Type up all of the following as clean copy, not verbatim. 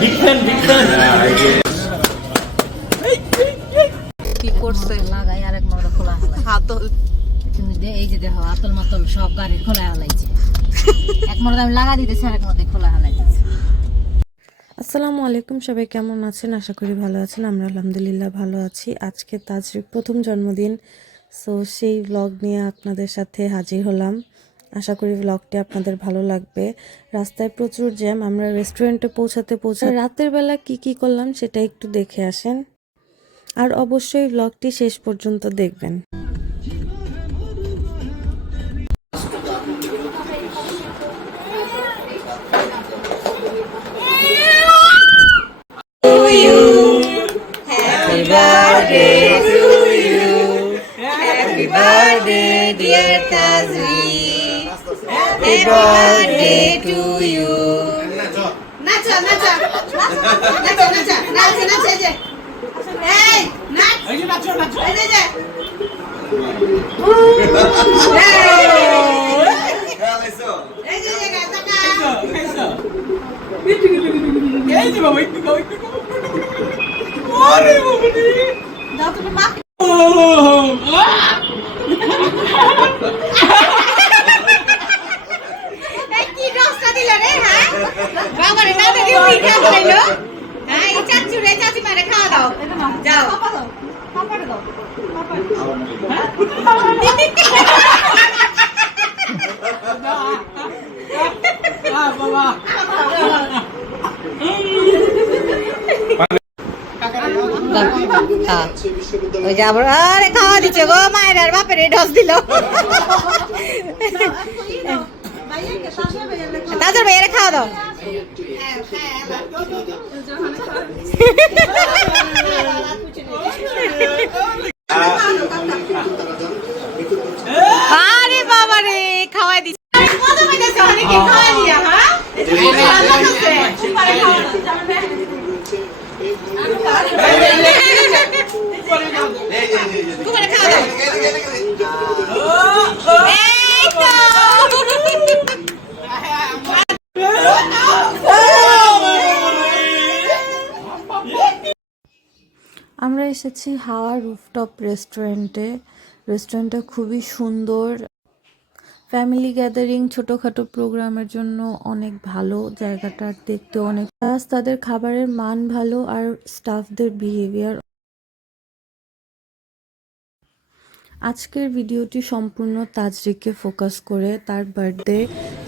Big fan কি করছে লাগাই আরেক মগটা খোলা হলাই হাতল তুমি এই যে দেখো আতল মাতল সব গাড়ি খোলা হলাইছে এক মগটা আমি লাগা দিতেছি আরেক মগটা খোলা হলাইছে। আসসালামু আলাইকুম, সবাই কেমন আছেন? আশা করি ভালো আছেন। আমরা আলহামদুলিল্লাহ ভালো আছি। আজকে তাজরির প্রথম জন্মদিন, সো সেই ব্লগ নিয়ে আপনাদের সাথে হাজির হলাম। আশা করি ব্লগটি আপনাদের ভালো লাগবে। রাস্তায় প্রচুর জ্যাম, আমরা রেস্টুরেন্টে পৌঁছাতে রাতের বেলা কি করলাম সেটা একটু দেখে আসেন, আর অবশ্যই ব্লগটি শেষ পর্যন্ত দেখবেন। Happy birthday dear Tazri, happy birthday to you. নাচো নাচো নাচো নাচো নাচো নাচো এই যে এই নাচ এই যে নাচো নাচো এই যে এই যে টাকা এই যে বাবা একটু ওরে বাবা দাও তুমি মা কি রাস্তা দিল রে? হ্যাঁ বাবা রে না দিও পিঠা খাইলো। হ্যাঁ এই চাচু রে চাচি মারে খাওয়া দাও, যাও পাপা দাও পাপা দাও পাপা বাবা ওই যে আবার আরে খাওয়া দিচ্ছে গো মায়ের আর বাপের ডস দিল। তাজর ভাইয়ারে খাওয়া দাও। আরে বাবা রে খাওয়াই দিচ্ছে আমরা এসেছি হাওয়া রুফটপ রেস্টুরেন্টটা খুবই সুন্দর। ফ্যামিলি গ্যাদারিং, ছোটোখাটো প্রোগ্রামের জন্য অনেক ভালো জায়গাটা, দেখতে অনেক। প্লাস তাদের খাবারের মান ভালো আর স্টাফদের বিহেভিয়ার। আজকের ভিডিওটি সম্পূর্ণ তাজরিকে ফোকাস করে, তার বার্থডে,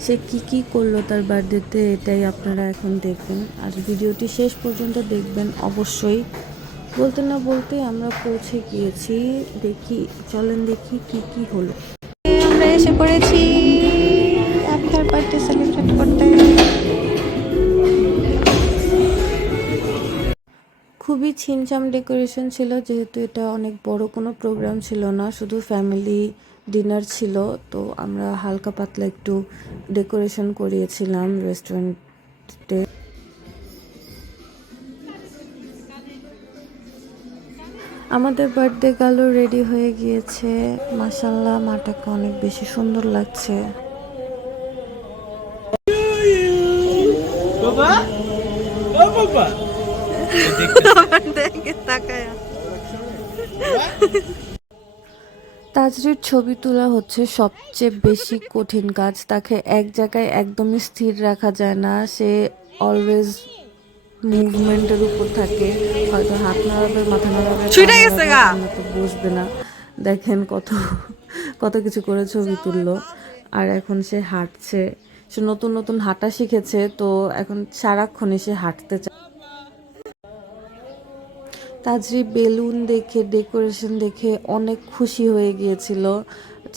সে কি করলো তার বার্থডেতে, এটাই আপনারা এখন দেখবেন। আর ভিডিওটি শেষ পর্যন্ত দেখবেন অবশ্যই। বলতে না বলতে আমরা পৌঁছে গিয়েছি, চলেন দেখি কি হলো। আমরা এসে পড়েছি আপনার বার্থডে সেলিব্রেট করতে। খুবই ছিমছাম ডেকোরেশন ছিল, যেহেতু এটা অনেক বড় কোনো প্রোগ্রাম ছিল না, শুধু ফ্যামিলি ডিনার ছিল। তো আমরা হালকা পাতলা একটু ডেকোরেশন করিয়েছিলাম রেস্টুরেন্টে। আমাদের বার্থডে গার্লও রেডি হয়ে গিয়েছে। মাশাআল্লাহ, মাটাকে অনেক বেশি সুন্দর লাগছে। বাবা ও বাবা দেখে তাকায়। তাজরির ছবি তোলা হচ্ছে সবচেয়ে বেশি কঠিন কাজ। তাকে এক জায়গায় একদমই স্থির রাখা যায় না, সে অলওয়েজ মুভমেন্টের উপর থাকে। হয়তো হাত নাড়াবে, মাথা নাড়াবে, তো বসবে না। দেখেন কত কিছু করে ছবি তুললো। আর এখন সে হাঁটছে, সে নতুন হাঁটা শিখেছে, তো এখন সারাক্ষণই সে হাঁটতে চায়। তাজরি বেলুন দেখে, ডেকোরেশন দেখে অনেক খুশি হয়ে গিয়েছিল।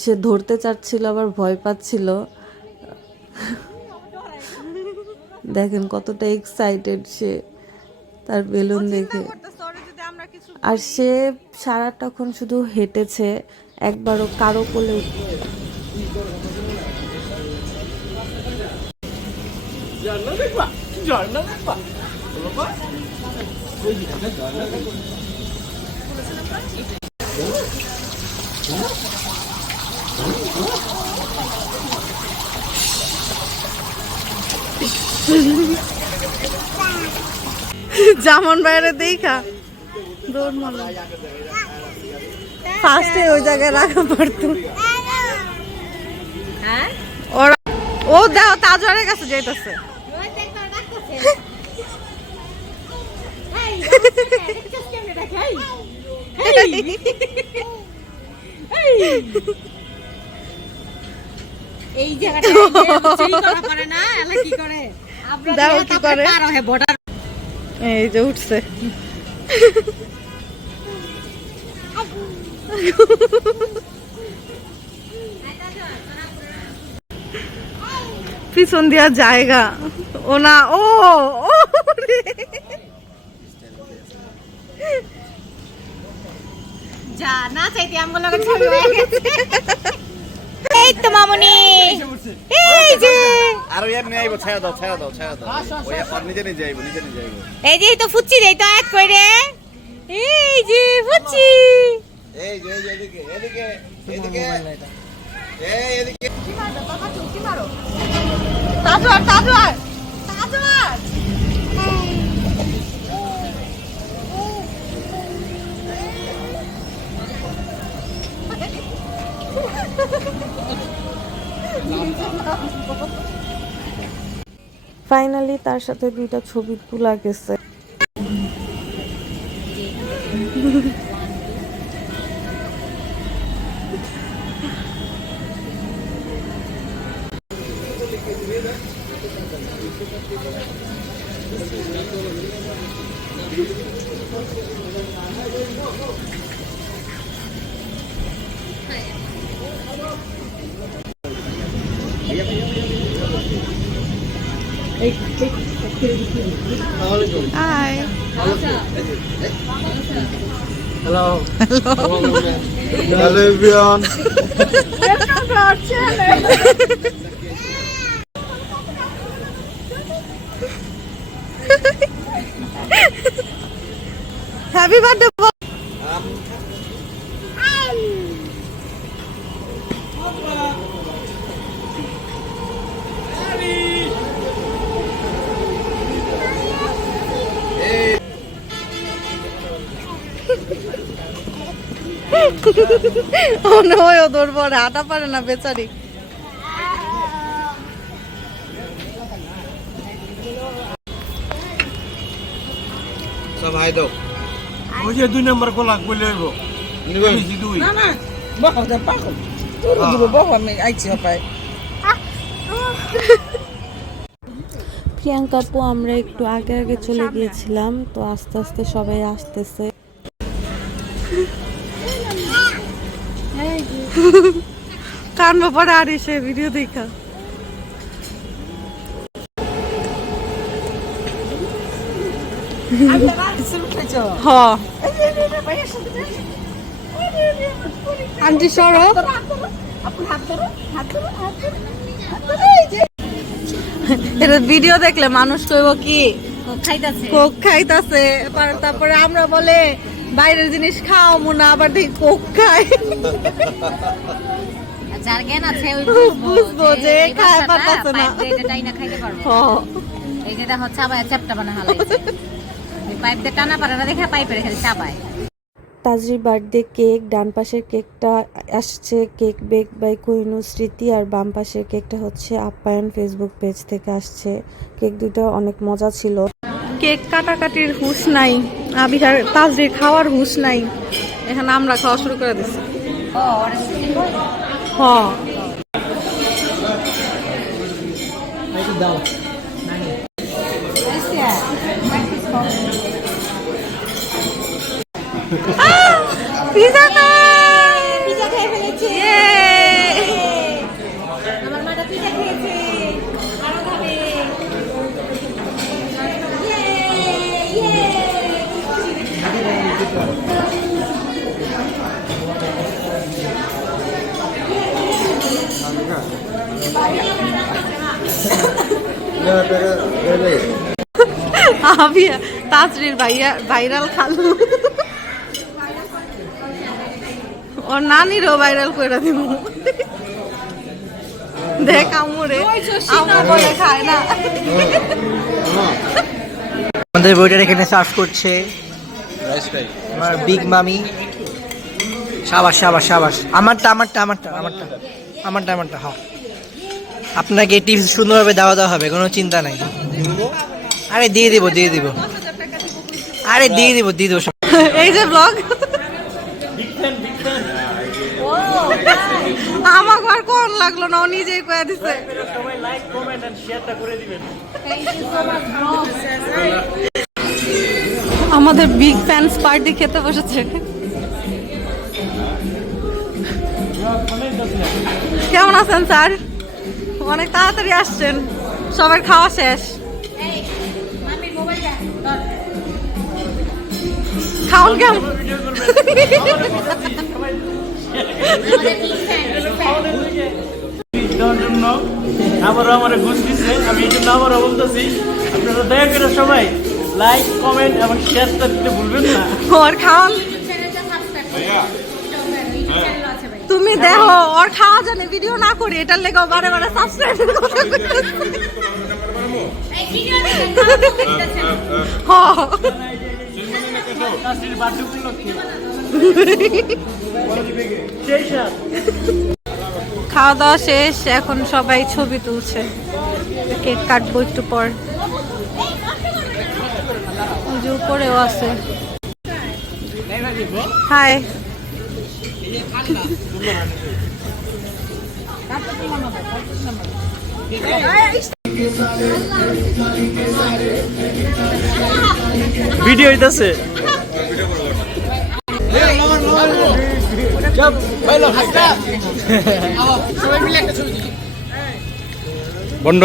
সে ধরতে চাচ্ছিল, আবার ভয় পাচ্ছিল। দেখেন কতটা এক্সাইটেড সে তার বেলুন দেখে। আর সে সারাটাক্ষণ শুধু হেঁটেছে, একবারও কারো কোলে জামান বাইরে দেখা দৌড় মারলাম ফার্স্টে ওই জায়গায় রাখা পড়তো হ্যাঁ ওরা ও দাও তাজওয়ারের কাছে যাইতেছে ওই দেখ না ডাকতেছে এই জায়গাটা চুরি করা করে না এলা কি করে আপনারা দাও কি করে পার হয় বর্ডার এই যে উঠছে পিছন দিয়া জায়গা ও না ও রে। যা না চাইতে আমগুলো ছবি হয়ে গেছে এই তো মামুনি এই যে আর এমনি আইবো ছায়া দাও ওই আর নিজে আইবো এই যে তো ফুচ্ছি দেই তো এক কইরে এই যে ফুচ্ছি এই যে এদিকে এই এদিকে তাজওয়ার ফাইনালি তার সাথে 2টা ছবি তোলা গেছে Hi. Hello everyone Welcome to our channel. Happy birthday. ও ধরবো হাঁটা পারে না বেচারি সব হাই দাও ওই যে 2 নম্বর গোলাক বলে হইব নিবি দুই না না বকো দে পাকো তোর দিব বকো আমি আইছি পাই প্রিয়াঙ্কা আপু আমরা একটু আগে আগে চলে গিয়েছিলাম তো আস্তে আস্তে সবাই আসতেছে কানবো পরে আর এসে ভিডিও দেখা হ্যাঁ আন্টি সরো এটা ভিডিও দেখলে মানুষ কইব কি খাইতাছে কোক খাইতাছে তারপরে আমরা বলে বাইরের জিনিস খাও না আবার দেখি কোক খাই যার জ্ঞান আছে ওই বুঝবো যে খায় পারতাছে না এটাই না খাইতে পারবো হ্যাঁ এই যেটা হচ্ছে আবার চ্যাপটা বানা হালাইছে ওই পাইপ দিয়ে টানা পারে না দেখে পাইপের খালি চাপায় তাজরির বার্থডে কেক ডান পাশের কেকটা আসছে কেক বেক বাই কোহিনুর স্মৃতি আর বাম পাশের কেকটা হচ্ছে আপ্যায়ন ফেসবুক পেজ থেকে আসছে কেক দুটো অনেক মজা ছিল কেক কাটাকাটির হুঁশ নাই আবিহার তাজরির খাওয়ার হুঁশ নাই এখানে আমরা খাওয়া শুরু করে দিচ্ছি ও ওরে হ্যাঁ পিজা পিজা খেয়ে ফেলেছে আমার মাটা পিজা খেয়েছে আরো খাবে আবিয়া তাজরির ভাইরাল খালু ওর নানিরও ভাইরাল করে দিব দেখ আমুরে আমু বলে খায় না আমাদের ওয়েটার এখানে সার্ভ করছে আমার বিগ মামি। সাবাস সাবাস সাবাস, আমারটা আমারটা আমারটা আমারটা আমারটা আমারটা। হ্যাঁ, আপনাকে টিপস সুন্দরভাবে দেওয়া হবে, কোনো চিন্তা নাই। আরে দিয়ে দিব দিয়ে দিব, আরে দিয়ে দিব দিয়ে দিব। এই যে ব্লগ আমাকে আর কোন লাগলো না, ও নিজেই কয়ে দিছে। আমাদের বিগ ফ্যান্স পার্টি খেতে বসেছে। কেমন আছেন স্যার? অনেক তাড়াতাড়ি আসছেন, সবার খাওয়া শেষ। খাওন কেমন? আবারও আমার ঘুষ দিচ্ছে, আমি এই জন্য আবারও বলতেছি আপনারা দয়া করে সবাই লাইক কমেন্ট এবং শেয়ার করতে ভুলবেন না। ওর খাওয়ান তুমি দেখো, ওর খাওয়া জানে ভিডিও না করি, এটার লেগে বারে বারে সাবস্ক্রাইব খাওয়া দাওয়া শেষ, এখন সবাই ছবি তুলছে। কেক কাটবো একটু পর, ওই যে উপরেও আছে। হাই, ভিডিও হইতাছে। বন্ড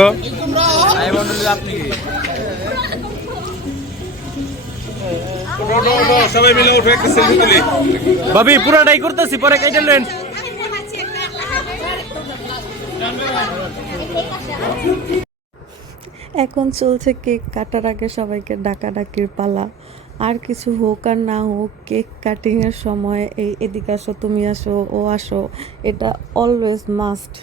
সবাই মিলে উঠে একটা সেলফি তুলি। ভাবি পুরাটাই করতেছি, পরে কেটে নেন। এখন চলছে কেক কাটার আগে সবাইকে ডাকাডাকির পালা। আর কিছু হোক আর না হোক, কেক কাটিংয়ের সময় এই এদিকে আসো, তুমি আসো, ও আসো, এটা অলওয়েজ মাস্ট।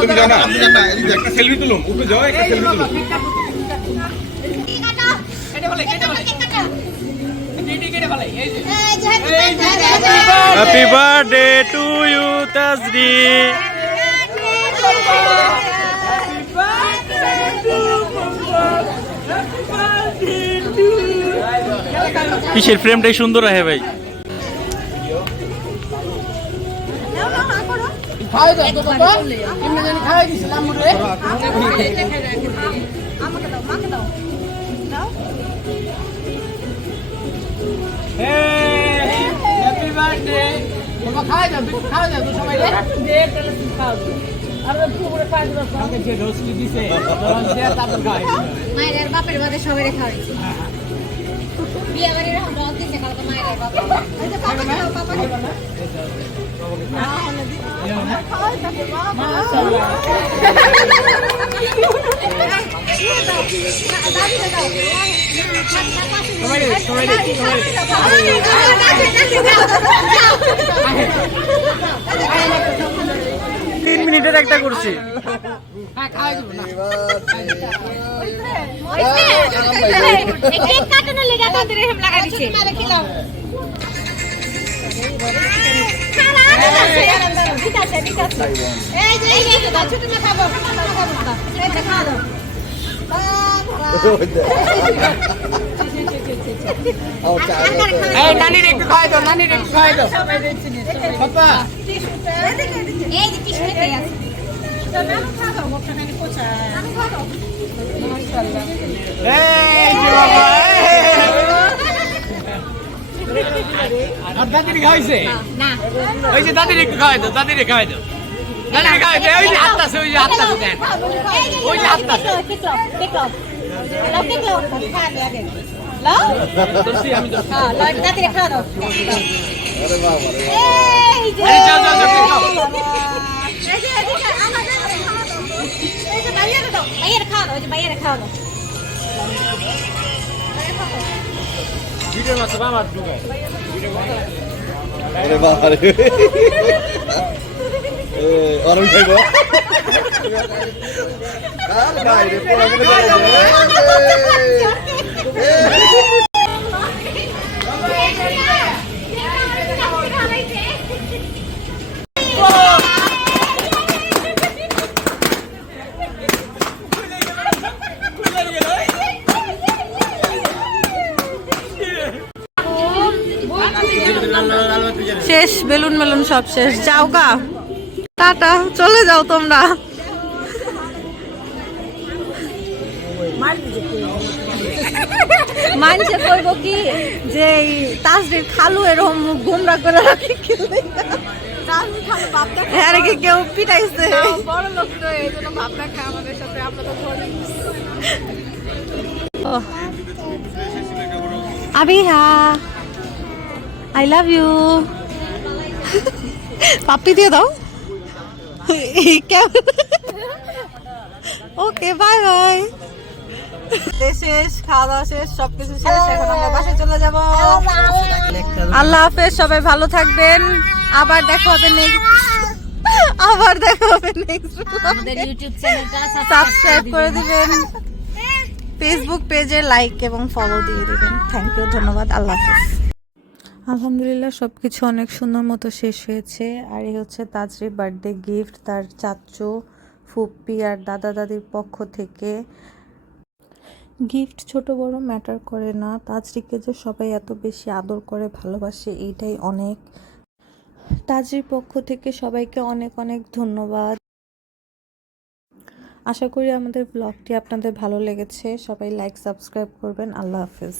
তুমি জানা একটা সেলফি তুলো, উপরে যাও, একটা সেলফি তুলো। Happy birthday to you তাজরি। কিসের ফ্রেমটাই সুন্দর আছে ভাই। মায়ের বাপের বাদে সবাই রেখা হয়েছে। বিয়ে বাড়ির রস দিচ্ছে কালকে মায়ের বাপের। তিন মিনিটের একটা করছি। কেক কাটানোর লেগে তাদের এরকম লাগা দিচ্ছে। ঠিক আছে ঠিক আছে। এই যে এই যে ছোট না খাবো, এই যে খাওয়া দাও। এই নানির একটু খাওয়াই দাও, নানির একটু খাওয়াই দাও। পাপা এই যে টিস্যু রেখে আছে। আর দাদির খাওয়াইছে? না ওই যে দাদির একটু খাওয়াই দাও, দাদির খাওয়াই দাও, দাদির খাওয়াই দাও। ওই যে হাতটাছে, ওই যে হাতটাছে দেন, ওই যে হাতটাছে। আরে যাও যাও যাও খাও। ভিডিওর মাঝে বাবা ঢুকায়। আরে বাবা রে, ওরম খাইবো। কার ভাই রে পোলা মনে করে শেষ, বেলুন মেলুন সব শেষ, যাও গা, টাটা, চলে যাও তোমরা। মানুষে করবো কি যে এই তাসরির খালু এরকম মুখ গুমরা করে রাখে, হ্যাঁ কি কেউ পিটাইছে, বড় লোক তো এই জন্য ভাবনা খায় আমাদের সাথে, আমরা তো আবি হ্যাঁ আই লাভ ইউ, পাপ্পি দিয়ে দাও, ওকে বাই বাই। শেষ, খাওয়া দাওয়া শেষ, সবকিছু শেষ, এখন আমরা বাসায় চলে যাব। আল্লাহ হাফেজ, সবাই ভালো থাকবেন, আবার দেখা হবে নেক্সট আমাদের ইউটিউব চ্যানেলটা সাবস্ক্রাইব করে দিবেন, ফেসবুক পেজে লাইক এবং ফলো দিয়ে দিবেন। থ্যাংক ইউ, ধন্যবাদ, আল্লাহ হাফেজ। আলহামদুলিল্লাহ সব কিছু অনেক সুন্দর মতো শেষ হয়েছে। আর এই হচ্ছে তাজরির বার্থডে গিফট, তার চাচু, ফুপ্পি আর দাদা দাদির পক্ষ থেকে। গিফট ছোট বড় ম্যাটার করে না, তাজরিকে যে সবাই এত বেশি আদর করে ভালোবাসে এইটাই অনেক। তাজরির পক্ষ থেকে সবাইকে অনেক অনেক ধন্যবাদ। আশা করি আমাদের ব্লগটি আপনাদের ভালো লেগেছে। সবাই লাইক সাবস্ক্রাইব করবেন। আল্লাহ হাফেজ।